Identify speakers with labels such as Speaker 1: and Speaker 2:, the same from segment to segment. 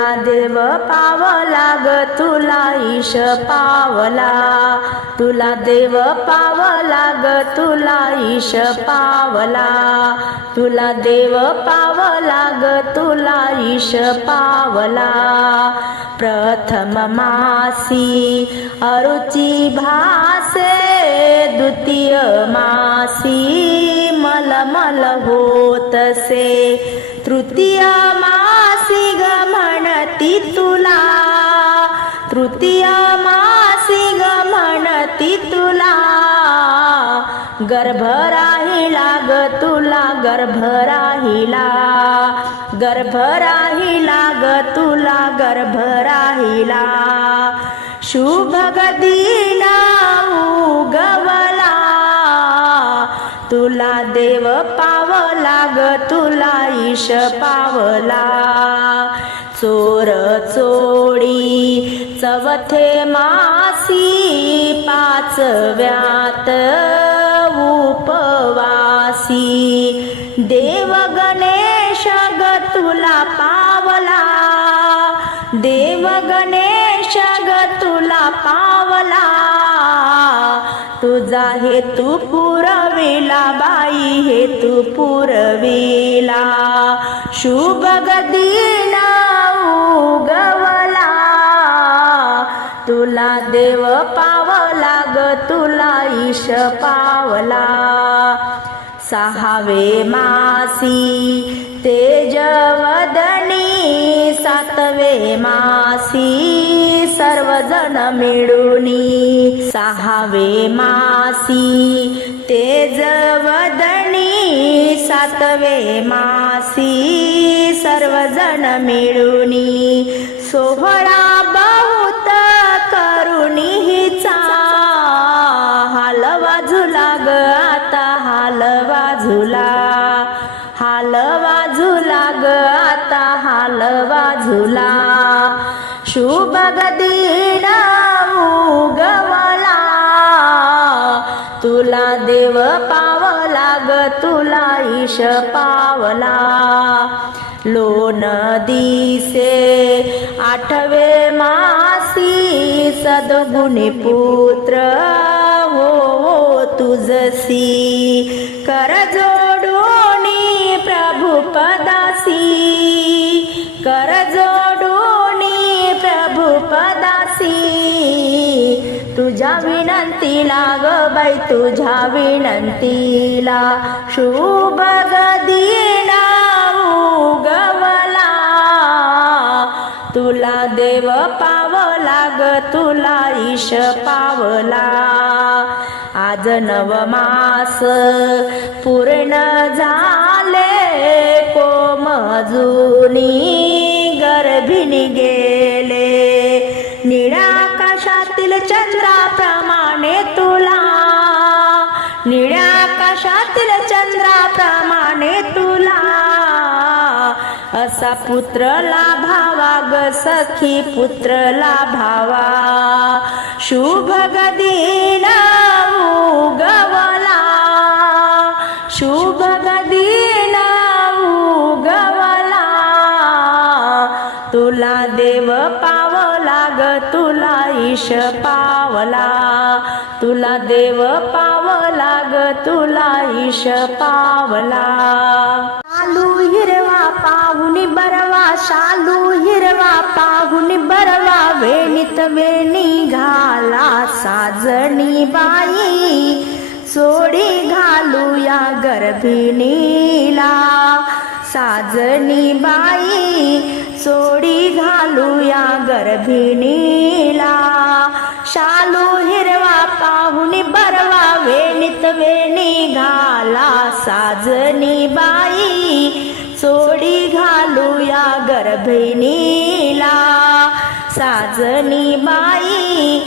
Speaker 1: तुला देव पावला ग तुला ईश पावला. तुला देव पावला ग तुला ईश पावला. तुला देव पावला ग तुला ईश पावला. प्रथम मासी अरुची भासे द्वितीय मासी मलमल होतसे. तृतीय मासी गर्भ राहिला ग तुला गर्भ राहिला गर्भ राहिला ग तुला गर्भ राहिला शुभ गदीना उगवला. तुला देव पावला ग तुला ईश पावला. चोर चोडी चवथे मासी पाचव्यात. वासी. देव गणेश ग तुला पावला. देव गणेश ग तुला पावला. तुझा हेतू पुरविला बाई हेतू पुरविला. शुभ गदीना उगवला. तुला देव पावला ग तुला ईश पावला. सहावे मासी तेजवदनी सातवे मासी सर्वजण मिळूनी सहावे मासी तेजवदनी सातवे मासी सर्वजण मिळूनी सोहळा बाजूला शुभ गदीना उगवला तुला देव पावला ग तुला ईश पावला. लोन दिसे आठवे मासी सद्गुणी पुत्र हो हो तुझसी करजो तुझ्या विनंतीला ग बाई तुझ्या विनंतीला शुभ गदीना उगवला. तुला देव पावला ग तुला ईश पावला. आज नवमास पूर्ण झाले कोमजुनी गर्भिणी गेले. निळा चंद्राप्रमाणे तुला. निळ्या आकाशातील चंद्राप्रमाणे तुला. असा पुत्र लाभावा ग सखी पुत्र लाभावा शुभ गदीना उगवा. देव पावला ग तुला ईश पावला. तुला देव पावला ग तुला ईश पावला. शालू हिरवा पाहुनी बरवा शालू हिरवा पाहुनी बरवा. वेणीत वेणी घाला साजणी बाई सोडी घालूया गर्भिणीला. साजणी बाई गर्भिणीला. शालू हिरवा पाहुणी बरवा वेणीत वेणी घाला. साजनी बाई चोडी घालूया गर्भिणीला. साजनी बाई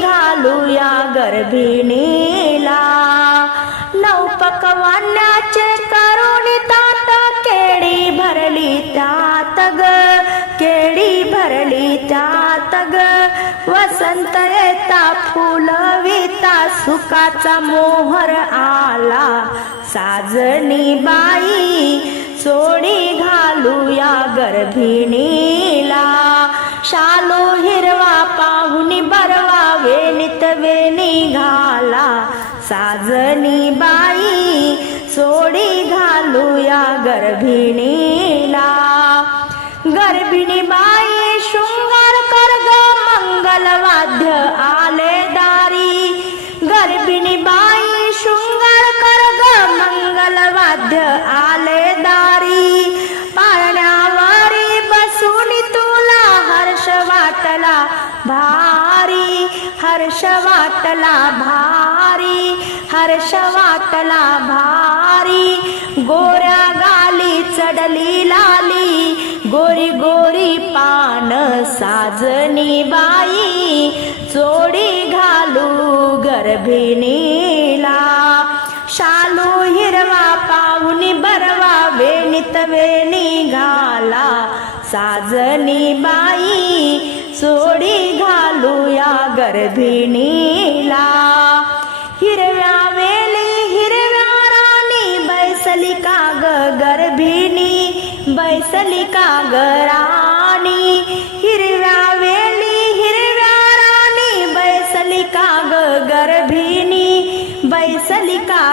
Speaker 1: घालूया गर्भिणीला. नऊ पकवान्याचे करून तात केळी भरली त्यात ग. भरली त्यात ग वसंत येता फुलविता सुखाचा मोहर आला. साजणी बाई सोडी घालूया गर्भिणीला. शालू हिरवा पाहुणी बरवा वेणीत वेणी घाला. साजणी बाई सोडी घालूया गर्भिणी वाद्य आले दारी. गर्भिणी बाई शृंगार कर ग मंगल वाद्य आले दारी. पाळण्यावरी बसून तुला हर्ष वाटला भारी हर्ष वाटला भारी हर्ष वाटला भारी. गोऱ्या गा चढली लाली गोरी गोरी पान साजनी बाई चोडी घालू गर्भिणीला. शालू हिरवा पाहुणी बरवा वेणीत वेणी घाला. साजनी बाई चोडी घालूया गर्भिणीला. हिर का गराणी हिरव्या वेली हिरव्या राणी बैसली का ग गर्भिणी बैसली का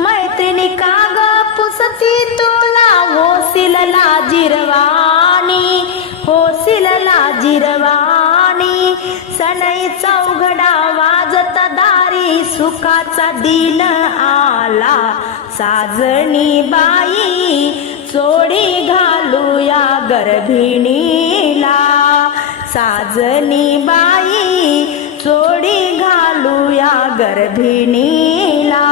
Speaker 1: मैत्रिणी का ग पुसती तुला होसिल लाजिरवाणी होसिल लाजिरवाणी सनई चौघडा वाजत दारी सुखाचा दिन आला. साजणी बाई चोडी घालूया गर्भिणीला. साजनी बाई चोडी घालूया गर्भिणीला.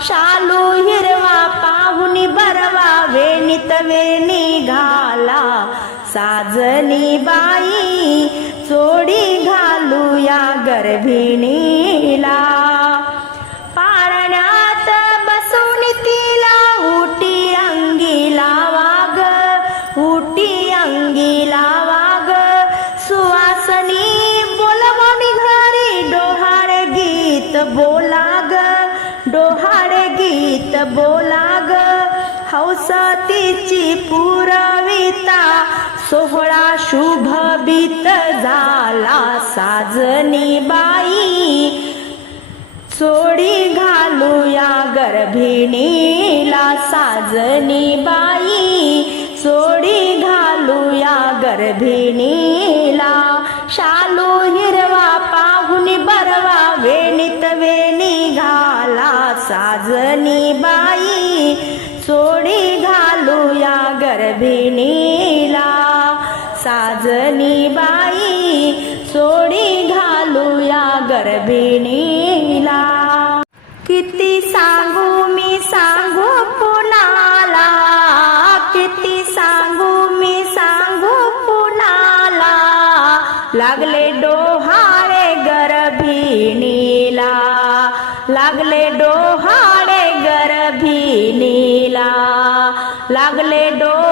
Speaker 1: शालू हिरवा पाहुनी बरवा वेणीत वेणी घाला. साजनी बाई चोडी घालूया गर्भिणी सोहळा शुभ बीत झाला साजनी बाई. चोडी घालूया गर्भिणीला साजनी बाई. चोडी घालूया गर्भिणीला शालू हिरवा पाहुनी बरवा वेणीत वेणी घाला साजनी बाई. चोडी घालूया गर्भिणी साजनी बाई सोडी घालूया गर्भिणीला. किती सांगू मी सांगू पुनाला किती सांगू मी सांगू पुनाला लागले डोहाळे गर्भिणीला. लागले डोहाळे गर्भिणीला. लागले डो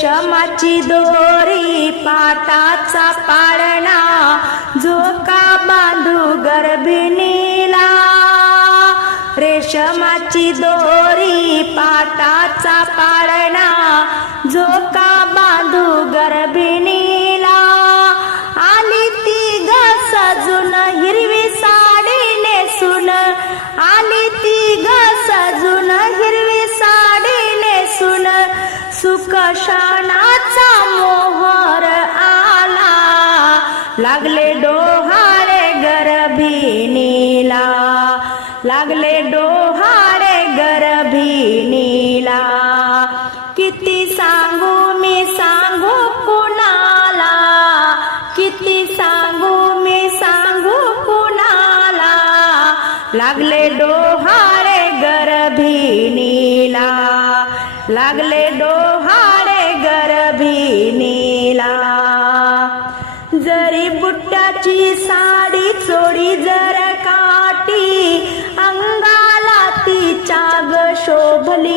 Speaker 1: रेशमाची दोरी पाटाचा पाळणा झोका बांधू गर्भिणीला. रेशमाची दोरी पाटाचा पाळणा झोका बांधू गर्भिणी स्मशानाचा मोहर आला. लागले डोहारे गरभिणीला. लागले डोहारे गरभिणीला. किती सांगू मी सांगू कुणाला? किती सांगू मी सांगू कुणाला? लागले डोहारे गरभिणीला. लागले डोहा केला. जरी बुट्टाची साडी चोडी जर काठी अंगाला तिच्या ग शोभली.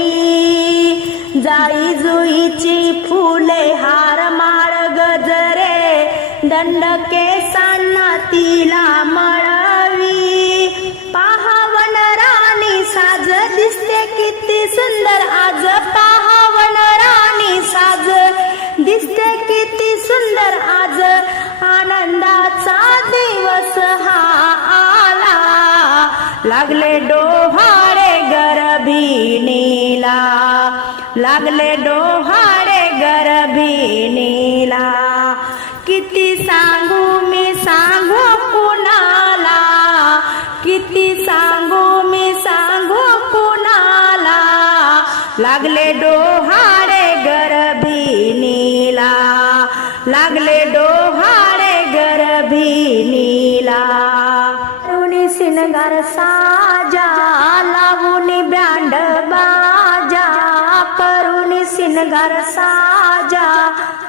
Speaker 1: जाई जुईची फुले हार माळ गजरे दंड केसांना तिला मळवी. पाहावन राणी साज दिसते किती सुंदर. आज पाहावन राणी साज दिसते किती सुंदर आज आनंदाचा दिवस हा आला. लागले डोहारे गरभिनीला लागले डोहारे गरभिनीला किती सांगू मी सांगू कुणाला? किती सांगू मी सांगू कुणाला? लागले डोहा लागले डोहाळे गरभिनीला रुणी सिनगार साजा लावून ब्यांड बाजा करुणी सिनगर साजा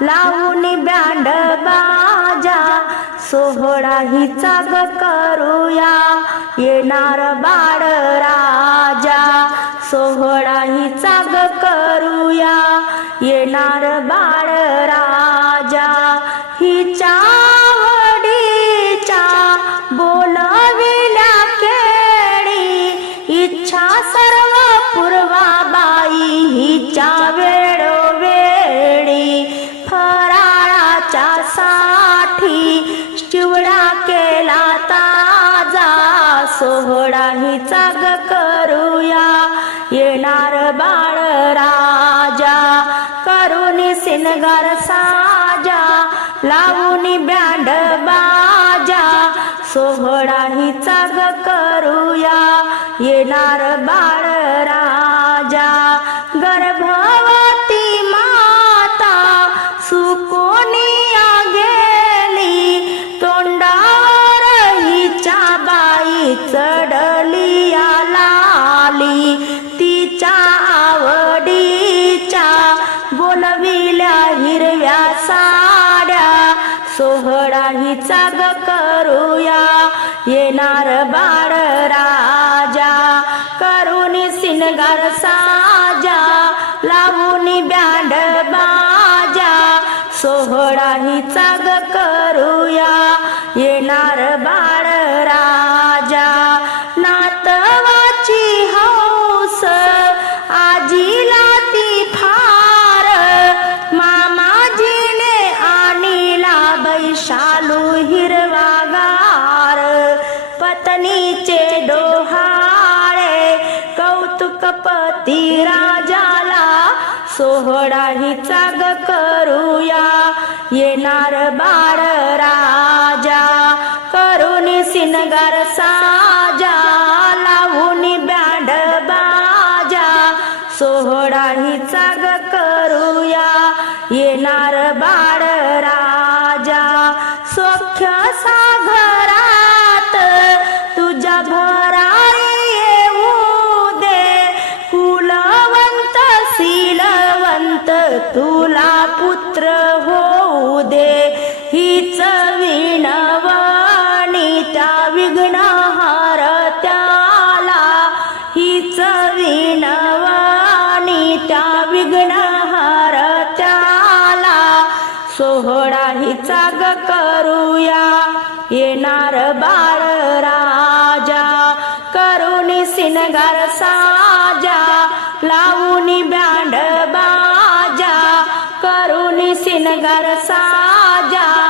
Speaker 1: लावून ब्यांड बाजा. सोहळा ही चाग करूया येणार बाळ राजा. सोहळा ही चाग करूया. येणार बाळ राजा. हिच्या वडीच्या बोलविल्या केळी इच्छा सर्व पूर्वाबाई हिच्या वेळोवेळी फराळाच्या साठी चिवडा केला ताजा. सोहळा ही चाग करूया घर साजा लावून ब्यांड बाजा. सोहळा ही चाग करूया येणार बा येणार बाळ राजा. करून सिनगार साजा लावून ब्यांड बाजा. सोहळा ही चाग करूया. येणार बाळ सोहळा ही चाग करूया. येणार बार सिनगार साजा लावून बँड बाजा करुणी सिनगार साजा.